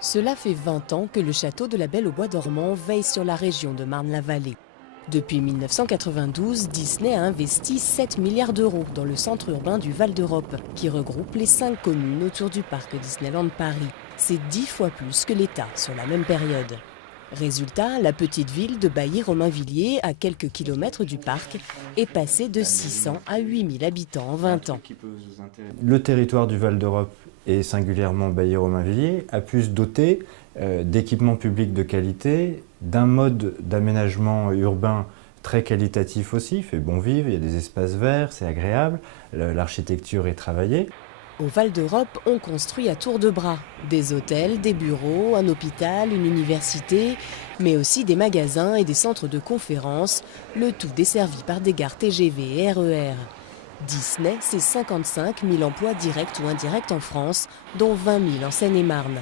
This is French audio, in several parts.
Cela fait 20 ans que le château de la Belle au Bois dormant veille sur la région de Marne-la-Vallée. Depuis 1992, Disney a investi 7 milliards d'euros dans le centre urbain du Val d'Europe, qui regroupe les 5 communes autour du parc Disneyland Paris. C'est 10 fois plus que l'État sur la même période. Résultat, la petite ville de Bailly-Romainvilliers, à quelques kilomètres du parc, est passée de 600 à 8000 habitants en 20 ans. Le territoire du Val d'Europe, et singulièrement Bailly-Romainvilliers, a pu se doter d'équipements publics de qualité, d'un mode d'aménagement urbain très qualitatif aussi, il fait bon vivre, il y a des espaces verts, c'est agréable, l'architecture est travaillée. Au Val d'Europe, on construit à tour de bras. Des hôtels, des bureaux, un hôpital, une université, mais aussi des magasins et des centres de conférences, le tout desservi par des gares TGV et RER. Disney, c'est 55 000 emplois directs ou indirects en France, dont 20 000 en Seine-et-Marne.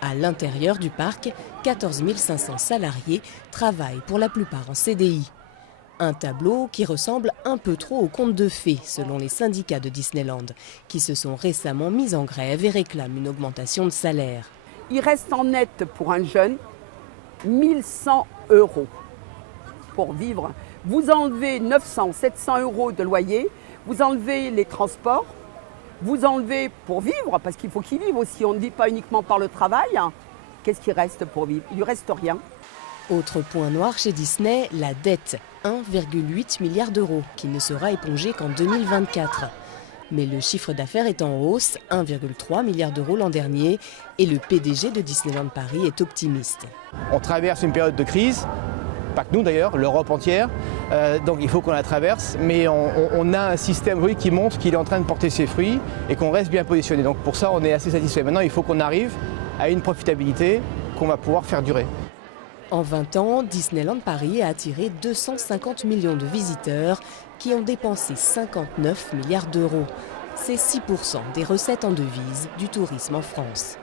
À l'intérieur du parc, 14 500 salariés travaillent pour la plupart en CDI. Un tableau qui ressemble un peu trop au conte de fées, selon les syndicats de Disneyland, qui se sont récemment mis en grève et réclament une augmentation de salaire. Il reste en net pour un jeune 1 100 € pour vivre. Vous enlevez 900, 700 € de loyer, vous enlevez les transports, vous enlevez pour vivre, parce qu'il faut qu'ils vivent aussi, on ne vit pas uniquement par le travail. Qu'est-ce qui reste pour vivre? Il ne lui reste rien. Autre point noir chez Disney, la dette, 1,8 milliard d'euros, qui ne sera épongée qu'en 2024. Mais le chiffre d'affaires est en hausse, 1,3 milliard d'euros l'an dernier, et le PDG de Disneyland Paris est optimiste. On traverse une période de crise, pas que nous d'ailleurs, l'Europe entière, donc il faut qu'on la traverse, mais on a un système qui montre qu'il est en train de porter ses fruits et qu'on reste bien positionné. Donc pour ça, on est assez satisfait. Maintenant, il faut qu'on arrive à une profitabilité qu'on va pouvoir faire durer. En 20 ans, Disneyland Paris a attiré 250 millions de visiteurs qui ont dépensé 59 milliards d'euros. C'est 6% des recettes en devises du tourisme en France.